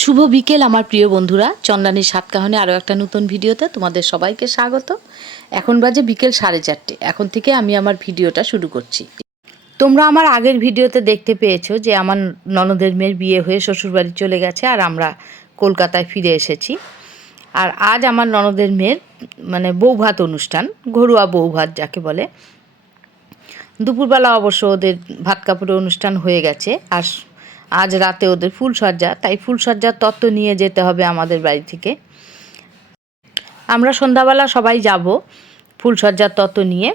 শুভ বিকেল আমার প্রিয় বন্ধুরা, চন্দ্রানীর সাতকাহনে আরও একটা নতুন ভিডিওতে তোমাদের সবাইকে স্বাগত। এখন বাজে বিকেল 4:30। এখন থেকে আমি আমার ভিডিওটা শুরু করছি। তোমরা আমার আগের ভিডিওতে দেখতে পেয়েছো যে আমার ননদের মেয়ের বিয়ে হয়ে শ্বশুরবাড়ি চলে গেছে আর আমরা কলকাতায় ফিরে এসেছি। আর আজ আমার ননদের মেয়ের বৌভাত অনুষ্ঠান, ঘরোয়া বৌভাত যাকে বলে। দুপুরবেলা অবশ্য ওদের ভাত কাপড়ের অনুষ্ঠান হয়ে গেছে, আর আজ রাতে ওদের ফুলসজ্জা, তাই ফুলসজ্জার তত্ত্ব নিয়ে যেতে হবে আমাদের বাড়ি থেকে। আমরা সন্ধ্যাবেলা সবাই যাব ফুলসজ্জার তত্ত্ব নিয়ে।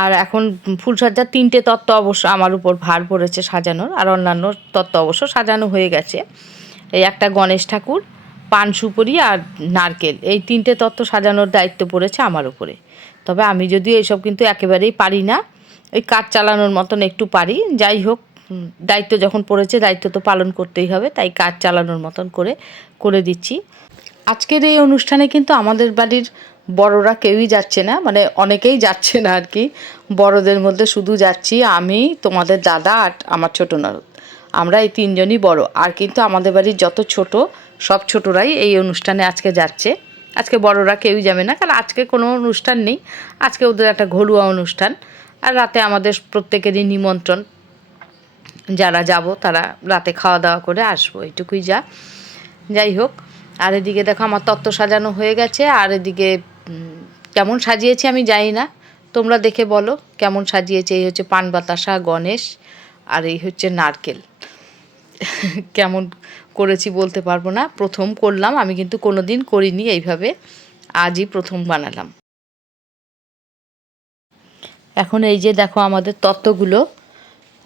আর এখন ফুলসজ্জার 3টে তত্ত্ব অবশ্য আমার উপর ভার পড়েছে সাজানোর, আর অন্যান্য তত্ত্ব অবশ্য সাজানো হয়ে গেছে। এই একটা গণেশ ঠাকুর, পান সুপুরি আর নারকেল, এই 3টে তত্ত্ব সাজানোর দায়িত্ব পড়েছে আমার উপরে। তবে আমি যদিও এইসব কিন্তু একেবারেই পারি না, ওই কাজ চালানোর মতন একটু পারি। যাই হোক, দায়িত্ব যখন পড়েছে দায়িত্ব তো পালন করতেই হবে, তাই কাজ চালানোর মতন করে দিচ্ছি। আজকের এই অনুষ্ঠানে কিন্তু আমাদের বাড়ির বড়রা কেউই যাচ্ছে না, অনেকেই যাচ্ছে না আর কি। বড়দের মধ্যে শুধু যাচ্ছি আমি, তোমাদের দাদা আর আমার ছোটো ননদ। আমরা এই 3জনই বড়। আর কিন্তু আমাদের বাড়ির যত ছোট, সব ছোটরাই এই অনুষ্ঠানে আজকে যাচ্ছে। আজকে বড়রা কেউই যাবে না, কারণ আজকে কোনো অনুষ্ঠান নেই। আজকে ওদের একটা ঘরোয়া অনুষ্ঠান, আর রাতে আমাদের প্রত্যেকেরই নিমন্ত্রণ। যারা যাব তারা রাতে খাওয়া দাওয়া করে আসবো, এইটুকুই যাই হোক। আর এদিকে দেখো আমার তত্ত্ব সাজানো হয়ে গেছে। আর এদিকে কেমন সাজিয়েছি আমি জানি না, তোমরা দেখে বলো কেমন সাজিয়েছে। এই হচ্ছে পান বাতাসা, গণেশ, আর এই হচ্ছে নারকেল। কেমন করেছি বলতে পারবো না, প্রথম করলাম আমি, কিন্তু কোনো দিন করিনি এইভাবে, আজই প্রথম বানালাম। এখন এই যে দেখো আমাদের তত্ত্বগুলো,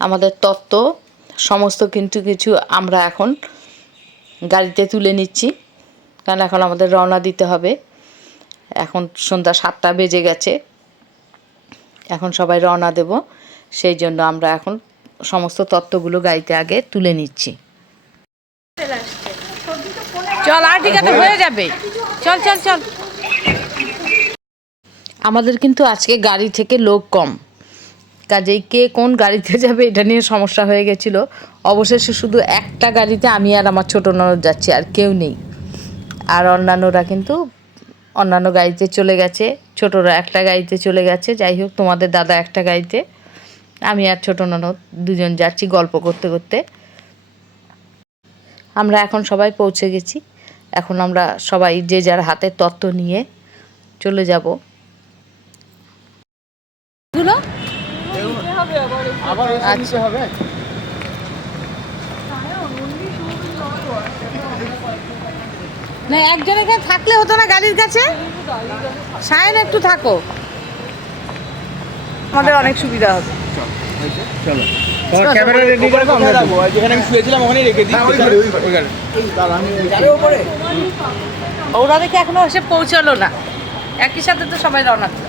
আমাদের তত্ত্ব সমস্ত কিন্তু কিছু আমরা এখন গাড়িতে তুলে নিচ্ছি, কারণ এখন আমাদের রওনা দিতে হবে। এখন সন্ধ্যা 7টা বেজে গেছে, এখন সবাই রওনা দেব। সেই জন্য আমরা এখন সমস্ত তত্ত্বগুলো গাড়িতে আগে তুলে নিচ্ছি। চল, আর ঠিক আছে, হয়ে যাবে, চল চল চল। আমাদের কিন্তু আজকে গাড়ি থেকে লোক কম, কাজেই কে কোন গাড়িতে যাবে এটা নিয়ে সমস্যা হয়ে গেছিলো। অবশেষে শুধু একটা গাড়িতে আমি আর আমার ছোটো ননদ যাচ্ছি, আর কেউ নেই। আর অন্যান্যরা কিন্তু অন্যান্য গাড়িতে চলে গেছে, ছোটরা একটা গাড়িতে চলে গেছে। যাই হোক, তোমাদের দাদা একটা গাড়িতে, আমি আর ছোটো ননদ দুজন যাচ্ছি গল্প করতে করতে। আমরা এখন সবাই পৌঁছে গেছি। এখন আমরা সবাই যে যার হাতে তত্ত্ব নিয়ে চলে যাব। না, একজন এখানে থাকলে হতো না গাড়ির কাছে? সায়ন একটু থাকো, আমাদের অনেক সুবিধা হবে। চলো, তোমার ক্যামেরা রেডি করে দাও, আমরা রাখবো যেখানে আমি শুয়েছিলাম ওখানেই রেখে দিই। ওরা দেখে এখনো এসে পৌঁছালো না, একই সাথে তো সবাই রওনা দিল।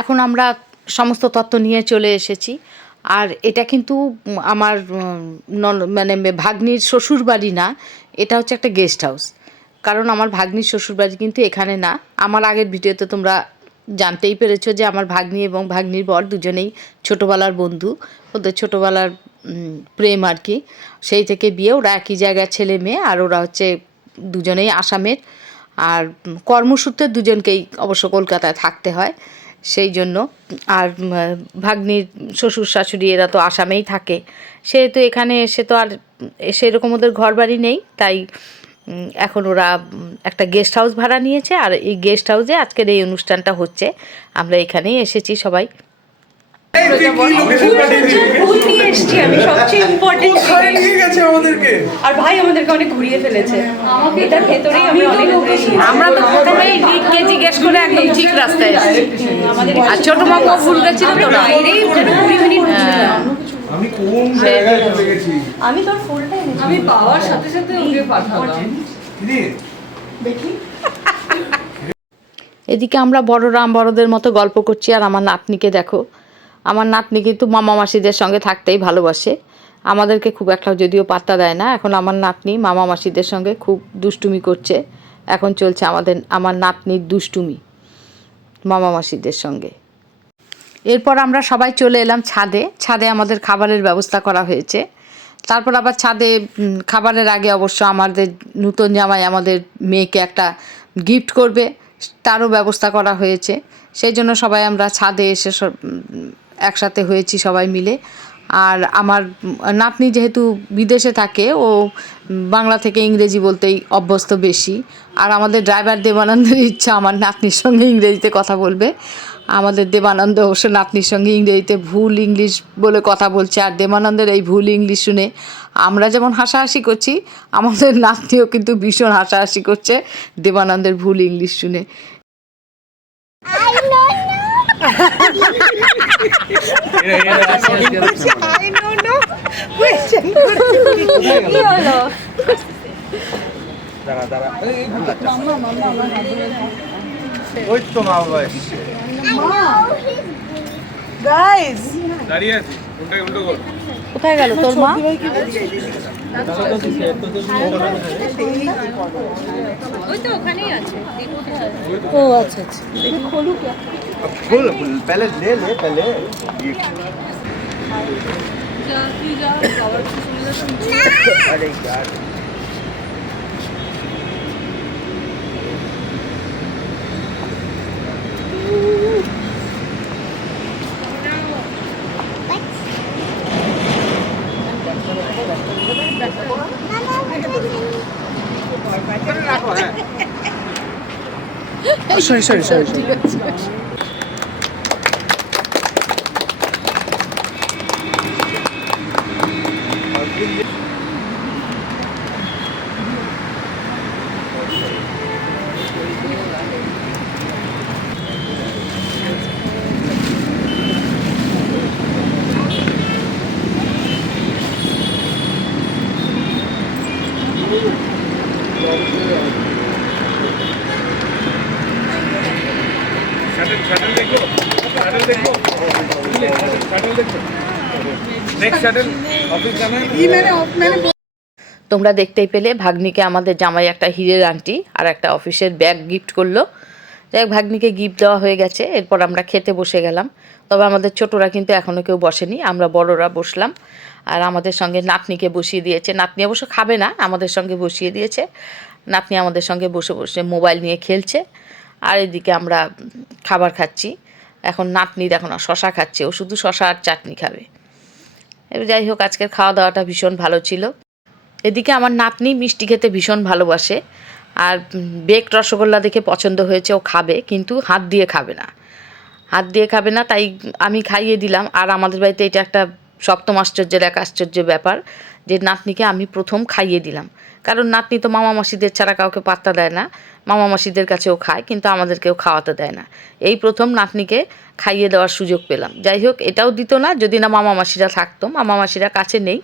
এখন আমরা সমস্ত তত্ত্ব নিয়ে চলে এসেছি। আর এটা কিন্তু আমার ভাগ্নির শ্বশুর বাড়ি না, এটা হচ্ছে একটা গেস্ট হাউস। কারণ আমার ভাগ্নির শ্বশুর বাড়ি কিন্তু এখানে না। আমার আগের ভিডিওতে তোমরা জানতেই পেরেছো যে আমার ভাগ্নি এবং ভাগ্নির বর দুজনেই ছোটোবেলার বন্ধু, ওদের ছোটোবেলার প্রেম আর কি। সেই থেকে বিয়ে, ওরা একই জায়গায় ছেলে মেয়ে, আর ওরা হচ্ছে দুজনেই আসামের। আর কর্মসূত্রে দুজনকেই অবশ্য কলকাতায় থাকতে হয়, সেই জন্য। আর ভাগ্নির শ্বশুর শাশুড়ি এরা তো আসামেই থাকে, সেহেতু এখানে এসে তো আর সেরকম ওদের ঘর বাড়ি নেই, তাই এখন ওরা একটা গেস্ট হাউস ভাড়া নিয়েছে। আর এই গেস্ট হাউসে আজকের এই অনুষ্ঠানটা হচ্ছে, আমরা এখানেই এসেছি সবাই। আর ভাই আমাদেরকে অনেক ঘুরিয়ে ফেলেছে, এটার ভেতরেই আমরা তো প্রথমেই লিডকে জিজ্ঞেস করে একদম ঠিক রাস্তায় এসেছি। আর ছোট মামা ভুল গেছিল তো, আমি তোর ফুলটা আমি পাওয়ার সাথে সাথে ওকে পাঠালাম। এদিকে আমরা বড়দের মতো গল্প করছি। আর আমার নাতনিকে দেখো, আমার নাতনি কিন্তু মামা মাসিদের সঙ্গে থাকতেই ভালোবাসে। আমাদেরকে খুব একটা যদিও পাত্তা দেয় না। এখন আমার নাতনি মামা মাসিদের সঙ্গে খুব দুষ্টুমি করছে। এখন চলছে আমার নাতনির দুষ্টুমি মামা মাসিদের সঙ্গে। এরপর আমরা সবাই চলে এলাম ছাদে। ছাদে আমাদের খাবারের ব্যবস্থা করা হয়েছে। তারপর আবার ছাদে খাবারের আগে অবশ্য আমাদের নতুন জামাই আমাদের মেয়েকে একটা গিফট করবে, তারও ব্যবস্থা করা হয়েছে। সেই জন্য সবাই আমরা ছাদে এসে একসাথে হয়েছি সবাই মিলে। আর আমার নাতনি যেহেতু বিদেশে থাকে, ও বাংলা থেকে ইংরেজি বলতেই অভ্যস্ত বেশি। আর আমাদের ড্রাইভার দেবানন্দের ইচ্ছা আমার নাতনির সঙ্গে ইংরেজিতে কথা বলবে। আমাদের দেবানন্দ অবশ্য নাতনির সঙ্গে ইংরেজিতে ভুল ইংলিশ বলে কথা বলছে। আর দেবানন্দের এই ভুল ইংলিশ শুনে আমরা যেমন হাসাহাসি করছি, আমাদের নাতনিও কিন্তু ভীষণ হাসাহাসি করছে দেবানন্দের ভুল ইংলিশ শুনে। ওই তো মা বাবা এসছে। দাঁড়িয়ে আছি, উল্টো কর। কোথায় গেল তোর মা? ওই তো ওখানেই আছে। ও আচ্ছা আচ্ছা। बोल पहले ले पहले अरे यार sorry তোমরা দেখতেই পেলে ভাগ্নিকে আমাদের জামাই একটা হীরের আংটি আর একটা অফিসের ব্যাগ গিফট করলো। যাই ভাগ্নিকে গিফট দেওয়া হয়ে গেছে। এরপর আমরা খেতে বসে গেলাম। তবে আমাদের ছোটরা কিন্তু এখনও কেউ বসেনি, আমরা বড়রা বসলাম। আর আমাদের সঙ্গে নাতনিকে বসিয়ে দিয়েছে। নাতনি অবশ্য খাবে না, আমাদের সঙ্গে বসিয়ে দিয়েছে। নাতনি আমাদের সঙ্গে বসে বসে মোবাইল নিয়ে খেলছে। আর এদিকে আমরা খাবার খাচ্ছি। এখন নাতনির এখন শশা খাচ্ছে, ও শুধু শশা আর চাটনি খাবে। এবার যাই হোক, আজকের খাওয়া দাওয়াটা ভীষণ ভালো ছিল। এদিকে আমার নাতনি মিষ্টি খেতে ভীষণ ভালোবাসে। আর বেকড রসগোল্লা দেখে পছন্দ হয়েছে, ও খাবে, কিন্তু হাত দিয়ে খাবে না। হাত দিয়ে খাবে না, তাই আমি খাইয়ে দিলাম। আর আমাদের বাড়িতে এটা একটা সপ্তম আশ্চর্যের এক আশ্চর্য ব্যাপার যে নাতনিকে আমি প্রথম খাইয়ে দিলাম। কারণ নাতনি তো মামা মাসিদের ছাড়া কাউকে পাত্তা দেয় না। মামা মাসিদের কাছেও খায়, কিন্তু আমাদেরকেও খাওয়াতে দেয় না। এই প্রথম নাতনিকে খাইয়ে দেওয়ার সুযোগ পেলাম। যাই হোক, এটাও দিত না যদি না মামা মাসিরা থাকতো। মামা মাসিরা কাছে নেই,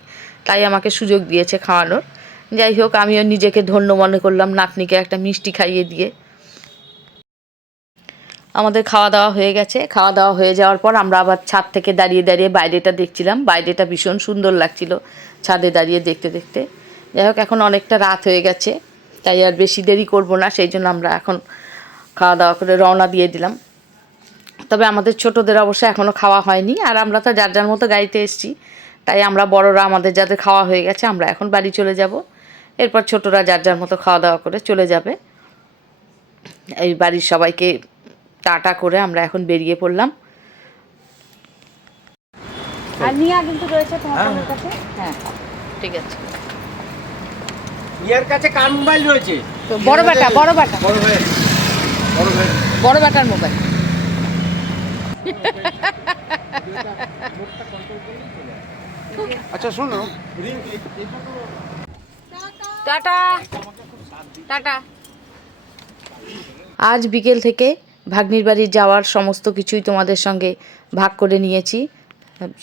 তাই আমাকে সুযোগ দিয়েছে খাওয়ানোর। যাই হোক, আমিও নিজেকে ধন্য মনে করলাম নাতনিকে একটা মিষ্টি খাইয়ে দিয়ে। আমাদের খাওয়া দাওয়া হয়ে গেছে। খাওয়া দাওয়া হয়ে যাওয়ার পর আমরা আবার ছাদ থেকে দাঁড়িয়ে দাঁড়িয়ে বাইরেটা দেখছিলাম। বাইরেটা ভীষণ সুন্দর লাগছিল ছাদে দাঁড়িয়ে দেখতে দেখতে। যাই হোক, এখন অনেকটা রাত হয়ে গেছে, তাই আর বেশি দেরি করব না। সেই জন্য আমরা এখন খাওয়া দাওয়া করে রওনা দিয়ে দিলাম। তবে আমাদের ছোটোদের অবশ্য এখনও খাওয়া হয়নি। আর আমরা তো যার যার মতো গাড়িতে এসেছি, তাই আমরা বড়রা আমাদের যাদের খাওয়া হয়ে গেছে আমরা এখন বাড়ি চলে যাব। এরপর ছোটরা যার যার মতো খাওয়া দাওয়া করে চলে যাবে। এই বাড়ির সবাইকে টাটা করে আমরা এখন বেরিয়ে পড়লাম। আর নিয়া কিন্তু রয়েছে তোমার কাছে। হ্যাঁ ঠিক আছে। ইয়ার কাছে কার মোবাইল রয়েছে? তো বড় বেটার মোবাইল। আচ্ছা শোনো, টাটা টাটা। আজ বিকেল থেকে ভাগ্নির বাড়ি যাওয়ার সমস্ত কিছুই তোমাদের সঙ্গে ভাগ করে নিয়েছি,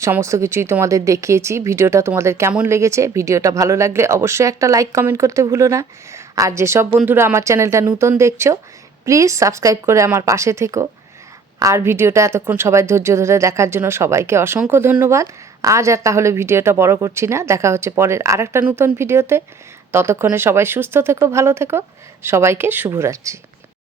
সমস্ত কিছুই তোমাদের দেখিয়েছি। ভিডিওটা তোমাদের কেমন লেগেছে? ভিডিওটা ভালো লাগলে অবশ্যই একটা লাইক কমেন্ট করতে ভুলো না। আর যেসব বন্ধুরা আমার চ্যানেলটা নতুন দেখছো, প্লিজ সাবস্ক্রাইব করে আমার পাশে থেকো। আর ভিডিওটা এতক্ষণ সবাই ধৈর্য ধরে দেখার জন্য সবাইকে অসংখ্য ধন্যবাদ। আজ আর তাহলে ভিডিওটা বড় করছি না, দেখা হচ্ছে পরের আরেকটা নতুন ভিডিওতে। ততক্ষণে সবাই সুস্থ থেকো, ভালো থেকো, সবাইকে শুভরাত্রি।